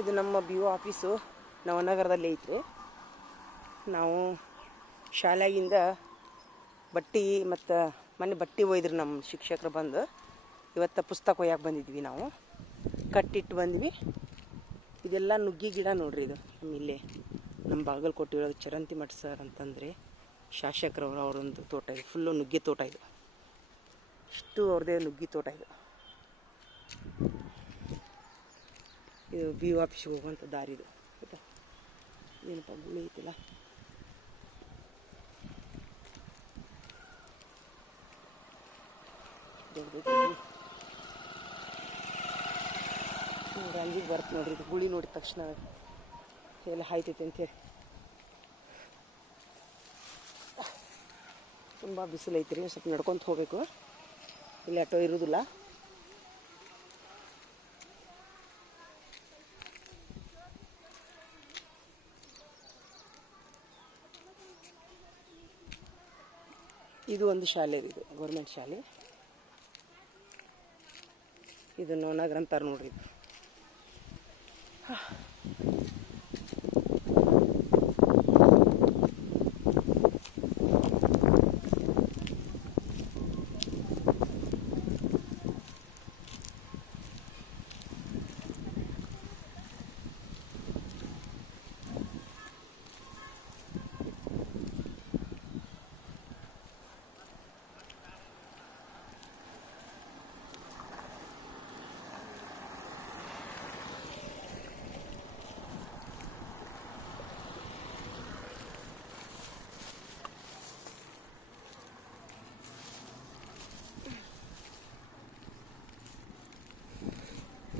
ಇದು ನಮ್ಮ B O office ನವನಗರದಲ್ಲಿ ಐತ್ರಿ. ನಾವು ಶಾಲೆಗಿಂದ ಬಟ್ಟೆ ಮತ್ತು ಮೊನ್ನೆ ಬಟ್ಟೆ ಒಯ್ದ್ರಿ ನಮ್ಮ ಶಿಕ್ಷಕರು ಬಂದು. ಇವತ್ತು ಪುಸ್ತಕ ಒಯ್ಯಕ್ಕೆ ಬಂದಿದ್ವಿ. ನಾವು ಕಟ್ಟಿಟ್ಟು ಬಂದ್ವಿ. ಇದೆಲ್ಲ ನುಗ್ಗಿ ಗಿಡ ನೋಡ್ರಿ. ಇದು ಇಲ್ಲೇ ನಮ್ಮ ಬಾಗಲಕೋಟೆ ಒಳಗೆ ಚರಂತಿ ಮಠ ಸರ್ ಅಂತಂದರೆ ಶಾಸಕರವರು ಅವರೊಂದು ತೋಟ ಇದೆ. ಫುಲ್ಲು ನುಗ್ಗೆ ತೋಟ ಇದು. ಇಷ್ಟು ಅವ್ರದ್ದೇ ನುಗ್ಗಿ ತೋಟ ಇದು. ಇದು ಬಿ ಒ ಆಫೀಸ್ಗೆ ಹೋಗುವಂಥ ದಾರಿ ಇದು. ಆಯಿತಾ, ಏನಪ್ಪ ಗುಳಿ ಐತಿಲ್ಲ. ರಂಜಿಗೆ ಬರುತ್ತೆ ನೋಡ್ರಿ. ಇದು ಗುಳಿ ನೋಡಿದ ತಕ್ಷಣ ಎಲ್ಲ ಹಾಯ್ತೈತೆ ಅಂತೇಳಿ. ತುಂಬ ಬಿಸಿಲು ಐತ್ರಿ. ಸ್ವಲ್ಪ ನಡ್ಕೊತ ಹೋಗ್ಬೇಕು. ಇಲ್ಲಿ ಆಟೋ ಇರೋದಿಲ್ಲ. ಇದು ಒಂದು ಶಾಲೆ. ಇದು ಗೌರ್ಮೆಂಟ್ ಶಾಲೆ. ಇದು ನವನಗರ ಅಂತಾರೆ ನೋಡ್ರಿ.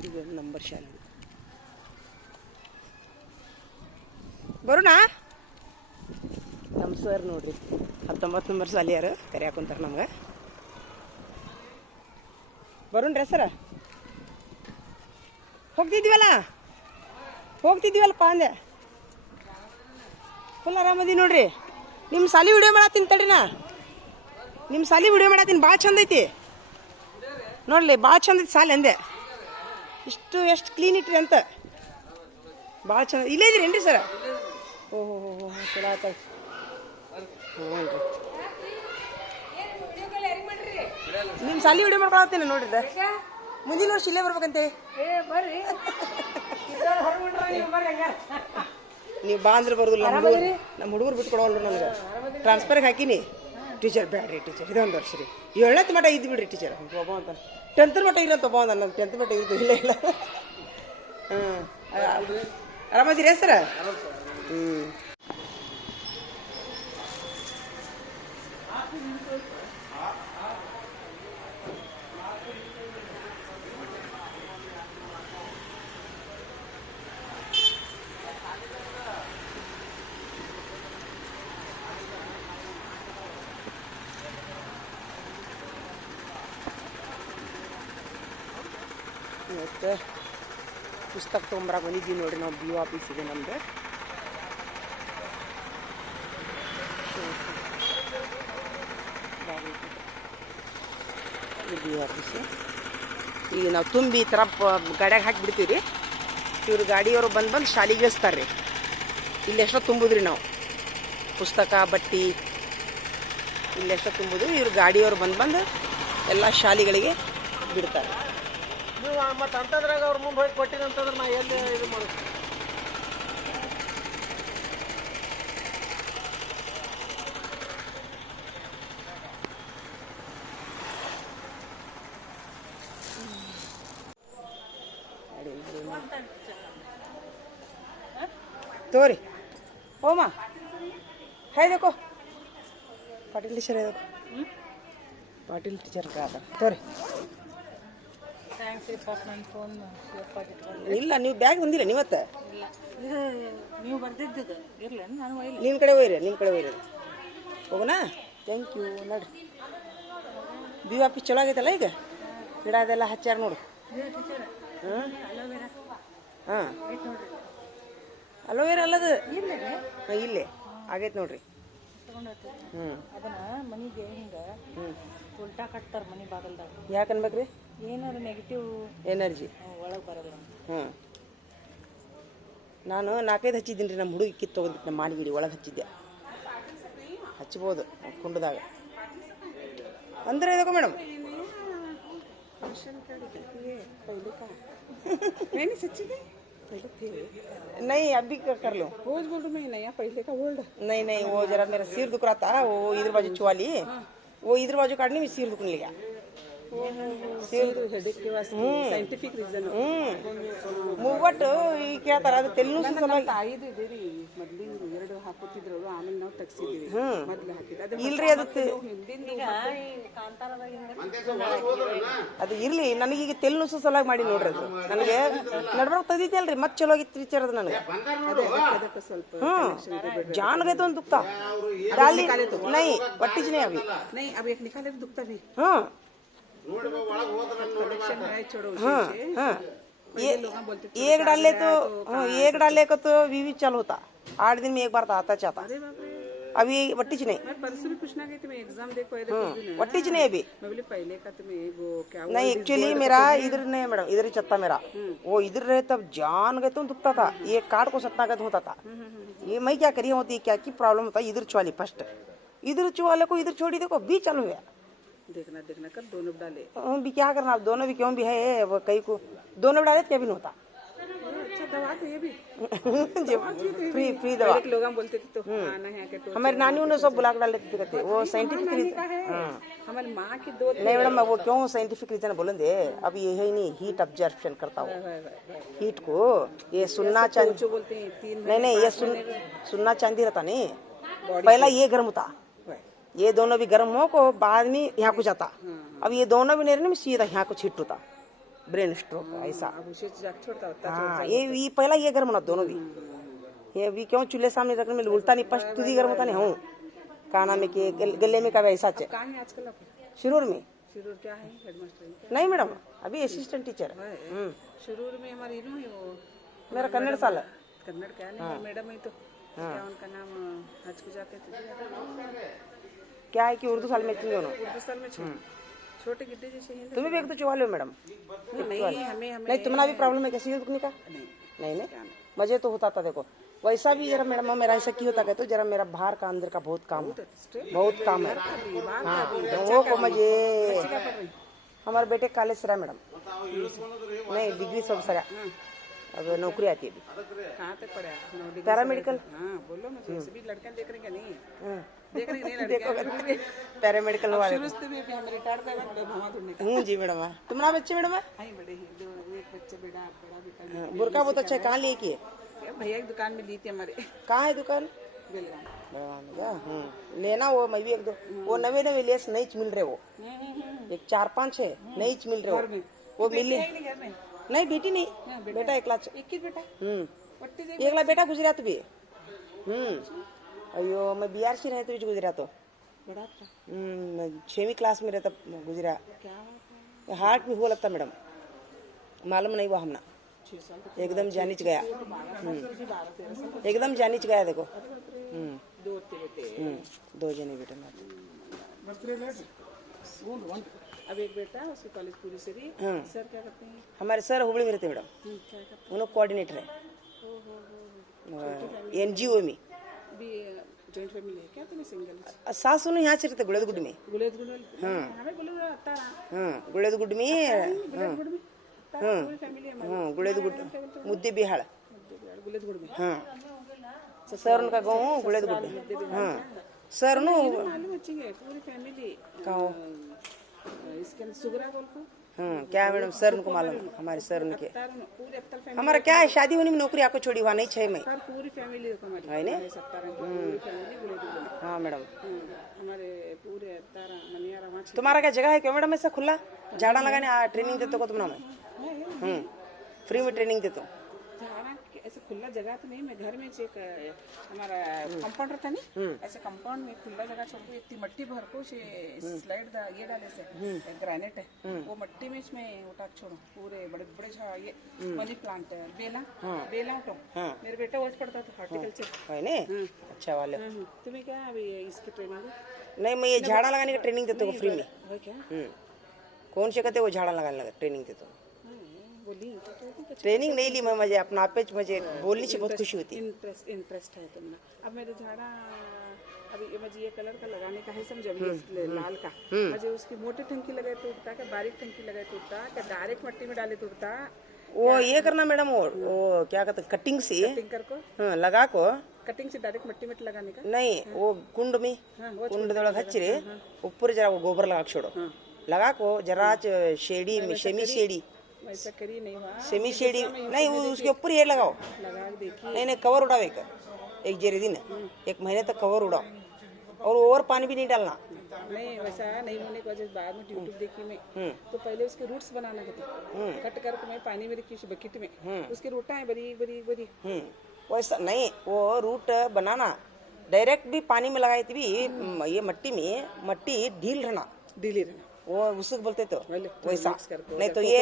ಇದು ನಂಬರ್ ಶಾಲೆ. ಬರೋಣ. ನಮ್ಮ ಸರ್ ನೋಡ್ರಿ 19 ನಂಬರ್ ಶಾಲೆಯಾರು ಕರಿಯಾಕೊಂತಾರೆ ನಮ್ಗೆ. ಬರೋಣ್ರಿ ಸರ. ಹೋಗ್ತಿದ್ವಲ್ಲಪ್ಪ ಅಂದೆ. ಫುಲ್ ಆರಾಮದಿ ನೋಡ್ರಿ. ನಿಮ್ಮ ಸಾಲಿ ವಿಡಿಯೋ ಮಾಡತ್ತೀನಿ ತಡ್ರಿನಾ. ನಿಮ್ಮ ಸಾಲಿ ವಿಡಿಯೋ ಮಾಡತ್ತೀನಿ. ಭಾಳ ಚಂದ ಐತಿ ನೋಡ್ಲಿ. ಭಾಳ ಚಂದ ಐತಿ ಸಾಲಿ ಅಂದೆ. ಎಷ್ಟು ಕ್ಲೀನ್ ಇಟ್ರಿ ಅಂತ. ಭಾಳ ಚಂದ. ಇಲ್ಲೇ ಇದ್ದೀರೇನ್ರಿ ಸರ? ಓಹೋ ಚಲೋ ಆತ. ಹ್ಞೂ ರೀ. ನಿಮ್ಮ ಸಾಲಿ ವಿಡಿಯೋ ಮಾಡ್ಕೊಳತ್ತೀನಿ ನೋಡ್ರಿ. ಮುಂದಿನ ವರ್ಷ ಇಲ್ಲೇ ಬರ್ಬೇಕಂತೆ. ನೀವು ಬಾ ಅಂದ್ರೆ ಬರೋದಿಲ್ಲ. ನಮ್ಮ ಹುಡುಗರು ಬಿಟ್ಟು ಕೊಡೋಲ್ರಿ ನನಗೆ. ಟ್ರಾನ್ಸ್ಫರ್ಗೆ ಹಾಕಿನಿ. ಟೀಚರ್ ಬ್ಯಾಡ್ರಿ ಟೀಚರ್ ಇದೊಂದು ವರ್ಷ ರೀ. 7ನೇ ಮಟ್ಟ ಇದ್ದು ಬಿಡ್ರಿ ಟೀಚರ್ ಒಬ್ಬ ಅಂತ. 10th ಮಟ್ಟ ಇಲ್ಲ ಅಂತ ಒಬ್ಬ ಅಂದ. ನಮ್ಮ 10th ಮಟ್ಟ ಇದ್ದು ಇಲ್ಲ. ಆರಾಮದಿರಿ ಸರ? ಇವತ್ತು ಪುಸ್ತಕ ತೊಗೊಂಬರಕ್ಕೆ ಬಂದಿದ್ದೀವಿ ನೋಡಿರಿ. ನಾವು ಬಿ ಒ ಆಫೀಸಿಗೆ ನಮ್ಮದು. B O office. ಈಗ ನಾವು ತುಂಬಿ ಈ ಥರ ಗಾಡ್ಯಾಗ ಹಾಕಿಬಿಡ್ತೀವಿ ರೀ. ಇವ್ರು ಗಾಡಿಯವರು ಬಂದು ಶಾಲೆಗೆ ಇಳಿಸ್ತಾರೆ ರೀ. ಇಲ್ಲೆಷ್ಟೋ ತುಂಬುದ್ರಿ ನಾವು ಪುಸ್ತಕ ಬಟ್ಟೆ. ಇಲ್ಲೆಷ್ಟೋ ತುಂಬುದು. ಇವ್ರು ಗಾಡಿಯವರು ಬಂದು ಎಲ್ಲ ಶಾಲೆಗಳಿಗೆ ಬಿಡ್ತಾರೆ. ಮತ್ತು ಅಂತದ್ರಾಗ ಅವ್ರ ಮುಂದೆ ಹೋಗಿ ಕೊಟ್ಟಿರಂತಂದ್ರೆ ನಾ ಎಲ್ಲಿ ಇದು ಮಾಡೋದು? ತೋರಿ ಓಮ ಹಾಯ್ देखो ಪಾಟೀಲ್ ಟೀಚರ್ ಇದೆ. ಪಾಟೀಲ್ ಟೀಚರ್ ತೋರಿ. ಇಲ್ಲ ನೀವು ಬ್ಯಾಗ್ ಬಂದಿಲ್ಲ ನೀವತ್ತ. ನೀವು ಬರ್ದಿದ್ದು ಇರ್ಲಿ. ನಾನು ನಿಮ್ಮ ಕಡೆ ಒಯ್ರಿ. ಹೋಗೋಣ. Thank you. ನೋಡ್ರಿ ಬಿ ಒ ಆಫೀಸ್ ಚಲೋ ಆಗೈತಲ್ಲ. ಈಗ ಗಿಡ ಅದೆಲ್ಲ ಹಚ್ಚಾರ ನೋಡು. ಹಾಂ ಅಲೋವೇರಾ ಅಲ್ಲದು. ಇಲ್ಲೇ ಆಗೈತೆ ನೋಡ್ರಿ. ಅದನ್ನ ಮನಿಗೆ ಹಿಂಗೆ ಉಲ್ಟಾ ಕಟ್ತಾರ ಮನಿ ಬಾಗಲ್ದಾಗ. ಯಾಕೆ ಅನ್ಬೇಕ್ರಿ? ಏನಾದ್ರು ನೆಗೆಟಿವ್ ಎನರ್ಜಿ ಒಳಗೆ ಬರಲ್ಲ. ನಾನು 4-5 ಹಚ್ಚಿದ್ದೀನಿ ರೀ. ನಮ್ಮ ಹುಡುಗಿ ಕಿತ್ತು ಹೋಗಿದ್ದು ನಮ್ಮ ಮಾನಿಗಿಡಿ ಒಳಗೆ ಹಚ್ಚಿದ್ದೆ. ಹಚ್ಬೋದು ಕುಂಡದಾಗ ಅಂದ್ರೆ ಇದಕ್ಕೋ ಮೇಡಮ್. नहीं अभी कर लो रोज बोल रही मैं नया पहले का ओल्ड नहीं वो जरा मेरा सिर दुख रहा था. वो इधर बाजू चुवाली वो इधर बाजू काटनी में सिर दुखने लगा. हेडेक के वास्ते साइंटिफिक रीजन ಮೂವಟ್ ಈ ಕೇಳ್ತಾರ ಅದು ತೆಲ್ಲು ಸಲುವಾಗಿ ತಾಯಿದು ಇದೆ ರೀ. ಮೊದ್ಲಿನ 2 ಹಾಕುತ್ತಿದ್ರು ಆಮೇಲೆ ನಾವು ತೆಗ್ಸಿದೀವಿ. ಮೊದ್ಲು ಹಾಕಿದ್ದು ಇಲ್ರಿ ಅದು ಅದು ಇರ್ಲಿ. ನನಗೀಗ ತೆಲ್ಲು ನುಸು ಸಲುವಾಗಿ ಮಾಡಿ ನೋಡ್ರಿ. ಅದು ನನಗೆ ನಡ್ಬರ್ಕ್ ತೆಗಿತಿ ಅಲ್ರಿ ಮತ್ತೆ ಚಲೋ ಆಗಿತ್ತು ಟೀಚರ್ ಅದು ನನಗೆ. ಅದಕ್ಕೆ ಸ್ವಲ್ಪ जान गए तो दुखता डाली नहीं पट्टी नहीं अभी नहीं अब एक निकाले तो दुखता भी. हाँ कलेक्शन है छोड़ो. हाँ हाँ एक डाले तो एक डाले को तो वीवी चालू होता. 8 दिन में एक बार तो आता चाहता. अभी वट्टी नहीं. मैं परसों भी पूछना गई थी. मैं एग्जाम देखो वट्टी नहीं अभी. मैं बोली पहले का तुम्हें वो क्या नहीं एक्चुअली मेरा इधर नहीं है मैडम. इधर ही चलता मेरा. वो इधर रहे तब जान गए तो दुखता था. ये काट को सटना गए तो होता था. ये मैं क्या करी होती क्या की प्रॉब्लम होता. इधर चुवाली फर्स्ट इधर चुवाले को इधर छोड़ी देखो भी चालू हुआ. देखना देखना कर दोनों डाले भी क्या करना. अब दोनों भी क्यों भी है वो कई को दोनों डाले क्या भी नहीं होता. अच्छा दवा तो ये भी फ्री दवा. लोग बोलते थे तो आना है के तो हमारी नानी उन्हें सब बुला के डाल लेते थे. वो साइंटिफिक रीजन हमारी माँ की दो नहीं मैडम. वो क्यों साइंटिफिक रीजन बोलेंगे. अब ये है नहीं हीट ऑब्जर्वेशन करता हो हीट को. ये सुनना चांदी जो बोलते हैं 3 नहीं ये सुनना चांदी रहता नहीं. पहला ये गर्म था. ये दोनों भी गर्म हो को बाद में यहाँ को जाता. अब ये दोनों भी नहीं में सीधा यहाँ को छिट होता. ब्रेन स्ट्रोक ऐसा. छोड़ता होता हाँ ये पहला ये गर्म ना दोनों भी. ये भी क्यों चूल्हे सामने रखने में उल्टा नहीं फर्स्ट खुद ही गर्म होता नहीं. हूँ काना में के गले में का ऐसा चे कहाँ है आजकल आप शुरू में. शुरू क्या है हेडमास्टर नहीं मैडम अभी असिस्टेंट टीचर. शुरू में हमारी इन्हों है वो मेरा कन्नड़ साल कन्नड़ क्या नहीं मैडम है तो क्या उनका नाम आज को जाके क्या है कि उर्दू साल में दोनों उर्दू साल में छोटे गिड्डे जैसे हैं. तुम्हें भी एक तो चुवा लो मैडम. नहीं हमें नहीं तुम्हारा भी प्रॉब्लम है कैसी दुखने का. नहीं मजे तो होता था. देखो वैसा भी जरा मैडम मेरा ऐसा क्यों होता है तो जरा मेरा बाहर का अंदर का बहुत काम है. हाँ वो को मजे. हमारे बेटे कॉलेज सरा मैडम नहीं डिग्री सब सरा. अब नौकरी आती है अभी. कहाँ तक पढ़ा पैरामेडिकल. हाँ बोलो मुझे सभी लड़कियां देख रही क्या नहीं देख रही नहीं लड़कियां पैरामेडिकल वाले. शुरू से भी हम रिटायर कर रहे हैं भावा ढूंढने का. जी मैडम. तुम्हारा बच्चे मैडम है आई बड़े हैं दो एक बच्चे बड़ा बेटा बुरका बहुत अच्छा है. कहाँ लिए की है भैया की दुकान में ली थी हमारे. कहाँ है दुकान बेलगाम लेना. वो मैं भी एक दो वो नवे लेस नहीं मिल रहे. वो एक 4-5 है नहीं मिल रहे. वो मिले नहीं बेटी नहीं बेटा एकला एक ही बेटा एकला बेटा गुजरात भी. अयो मैं बिहार से रहे तो गुजरात. तो बड़ा 6वीं क्लास में रहता गुजरा. हार्ट में हुआ लगता मैडम. मालूम नहीं हुआ हमने. 6 साल एकदम जानीच गया. एकदम जानीच गया. देखो 2 जने बेटा. अब एक बेटा उसके कॉलेज पूरी से भी सर क्या करते हैं. हमारे सर हुबली में रहते मैडम. क्या करते उन्होंने कोऑर्डिनेटर है एनजीओ में. भी जॉइंट फैमिली है क्या तुम्हें सिंगल. सास सुनो यहाँ से रहते गुड़ेदगुड में. गुलेदगुड हमें गुलेदगुड आता रहा. गुड़ेदगुड में गुलेदगुड में पूरी फैमिली है हमारी. गुड़ेदगुड मुद्दे बिहाड़. गुलेदगुड में हाँ सर उनका गाँव गुड़ेदगुड. हाँ सर नो मालूम अच्छी है पूरी फैमिली. कहाँ इसके अंदर सुगरा बोल को क्या मैडम सर उनको मालूम. हमारे सर उनके पूरी अक्तल फैमिली हमारा क्या है शादी होने में नौकरी आपको छोड़ी हुआ नहीं 6 में सर पूरी फैमिली हमारी है ना. पूरी फैमिली गुलेदगुड. हाँ मैडम हमारे पूरे तारा मनियारा वहाँ तुम्हारा क्या जगह है क्या मैडम ऐसा खुला झाड़ा लगाने ट्रेनिंग देते को तुम ना. मैं फ्री में ट्रेनिंग देता हूँ. ऐसे खुला जगह तो नहीं. मैं घर में एक हमारा कंपाउंडर था नहीं ऐसे कंपाउंड में खुला जगह छोड़ के इतनी मट्टी भर को स्लाइड ये डाले से ग्रेनाइट है वो मट्टी में इसमें उठा छोड़ो पूरे बड़े बड़े ये मनी प्लांट बेला उठो. मेरे बेटा वॉच पढ़ता था हॉर्टिकल्चर है ना. अच्छा वाले तुम्हें क्या अभी इसकी ट्रेनिंग. नहीं मैं ये झाड़ा लगाने की ट्रेनिंग देता हूँ फ्री में. वो क्या कौन से कहते वो झाड़ा लगाने लगा ट्रेनिंग देता हूँ. बोली तो कुछ ट्रेनिंग नहीं ली मैं, मुझे अपना आप पे मुझे बोलने से बहुत खुशी होती है। इंटरेस्ट है तुमने। अब मेरे झाड़ा अभी ये मुझे ये कलर का लगाने का है समझ, अभी ये लाल का मुझे उसकी मोटी टंकी लगाए तो उठता, क्या बारीक टंकी लगाए तो उठता, क्या डायरेक्ट मट्टी में डाले तो उठता। वो ये करना मैडम, वो क्या कहते हैं, कटिंग से कटिंग कर को, हाँ, लगा को कटिंग से डायरेक्ट मट्टी में लगाने का नहीं, वो कुंड में कुंडದೊಳಗೆ ಹಚ್ಚಿರಿ ಉಪ್ಪು ಜರ गोबर लगा छोड़ो, लगा को जरा शेडी में सेमी शेडी वैसा करी नहीं हुआ, सेमी शेडी नहीं, उसके ऊपर ये लगाओ। लगा के देखिए। नहीं नहीं, कवर उड़ाओ एक जेरे दिन, एक महीने तक कवर उड़ाओ, और ओवर पानी भी नहीं डालना। नहीं वैसा नहीं होने की वजह से बाद में यूट्यूब देखी मैं, तो पहले उसके रूट्स बनाना था, कट करके मैं पानी में रखी बकेट में, उसके रूटा है बड़ी बड़ी बड़ी। वैसा नहीं, वो रूट बनाना डायरेक्ट भी पानी में लगाई थी भी, ये मट्टी में मट्टी ढील रहना, ढीली रहना, वो उसको बोलते तो पहले वैसा। मिक्स करके, नहीं तो ये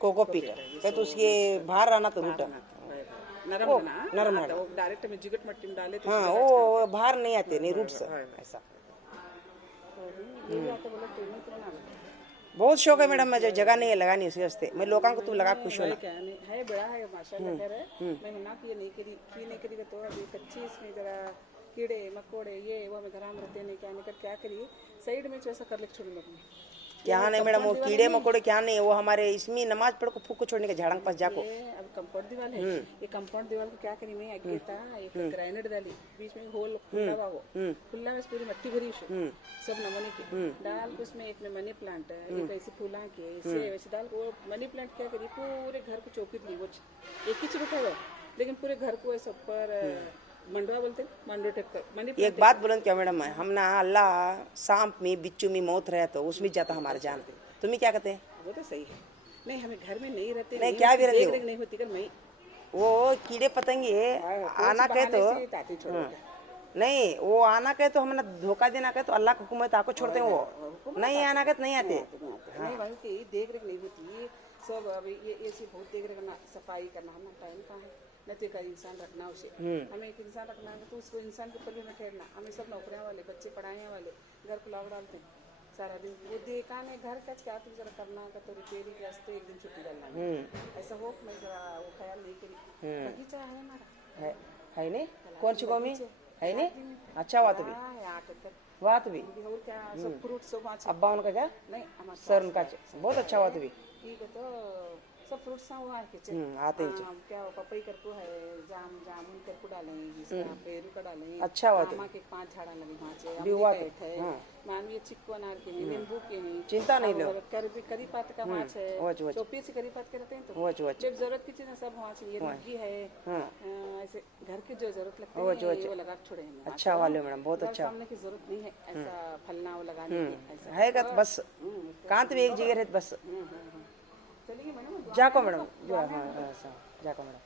कोकोपीट है तो उसके बाहर रहना तो रूट नरम रहना, नरम तो वो डायरेक्ट में जिगट मट्टी में डाले तो हाँ, वो बाहर नहीं आते, नहीं रूट से ऐसा। ये आता बोला ट्रेनिंग करना बहुत शौक है मैडम, मुझे जगह नहीं है लगानी, उसके वास्ते मैं लोगों को तुम लगा खुश होना। क्या नहीं है, बड़ा है माशाल्लाह कर है। मैं ना कि ये नहीं करी की नहीं करी तो अभी कच्ची इसमें जरा कीड़े मकोड़े ये वो में घर में रहते नहीं, क्या नहीं कर क्या करी साइड में वैसा कर ले छोड़ लगी। क्या नहीं मैडम, वो कीड़े मकोड़े क्या नहीं, वो हमारे इसमें नमाज पढ़ को फूक को छोड़ने के झाड़ों के पास जाको। अब कंपाउंड दीवार है, ये कंपाउंड दीवार को क्या करी मैं आगे था एक ग्रेनेड डाली, बीच में होल खुला हुआ, वो खुला में पूरी मट्टी भरी सब नमूने की डाल के उसमें एक में मनी प्लांट है, एक ऐसे फूला के ऐसे वैसे डाल को मनी प्लांट क्या करी पूरे घर को चौकी ली, वो एक ही रुका हुआ लेकिन पूरे घर को ऐसे ऊपर मंडवा बोलते मंडो टेप कर मनी। एक बात बोलन क्या मैडम, हम ना अल्लाह सांप में बिच्छू में मौत रहे तो उसमें जाता हमारा जान, तुम्हें क्या कहते हैं? वो तो सही है, नहीं हमें घर में नहीं रहते, नहीं क्या भी रहते हो, नहीं होती कर मैं वो कीड़े पतंगे आना कहे तो नहीं, वो आना कहे तो हमें धोखा देना कहे तो अल्लाह की हुकूमत आपको छोड़ते हैं, वो नहीं आना कहे तो नहीं आते। नहीं भाई की देख रेख नहीं होती सब, अभी ये ऐसी बहुत देख रेख करना, सफाई करना, हम टाइम कहाँ है न तो एक इंसान रखना उसे, हमें एक इंसान रखना है तो उसको इंसान के ऊपर भी हमें ठहरना, हमें सब नौकरियाँ वाले बच्चे पढ़ाने वाले घर को लॉक डालते हैं सारा दिन, वो देखा नहीं घर का क्या तुम जरा करना का तो रिपेयरिंग के वास्ते एक दिन छुट्टी डालना, ऐसा हो मैं जरा वो ख्याल नहीं करी। बगीचा है हमारा है नहीं, कौन सी कौमी है नहीं, अच्छा बात भी बात भी, और क्या सब फ्रूट सब वहाँ अब्बा उनका क्या नहीं हमारे सर उनका बहुत अच्छा बात भी, ठीक है तो सब फ्रूट्स वहाँ के आते हैं क्या पपई कर को है, जामुन कर को डालें, इसका पेरू का डालें, अच्छा बात है, आमा के 5 झाड़ा लगे वहाँ से, हुआ अमरूद है, मानवीय चिक्कू अनार के हैं, नींबू के हैं, चिंता नहीं लो, करी पात का वहाँ है, चौपी से करी पात के रहते हैं तो जब जरूरत की चीज़ सब वहाँ से, ये मुर्गी है, ऐसे घर की जो जरूरत लगती है वो लगा छोड़े हैं। अच्छा वाले मैडम बहुत अच्छा, सामने की जरूरत नहीं है ऐसा फलना वो लगाने की, ऐसा है का बस कांत भी एक जगह रहते बस चलिए मैडम जाको मैडम, जाको मैडम।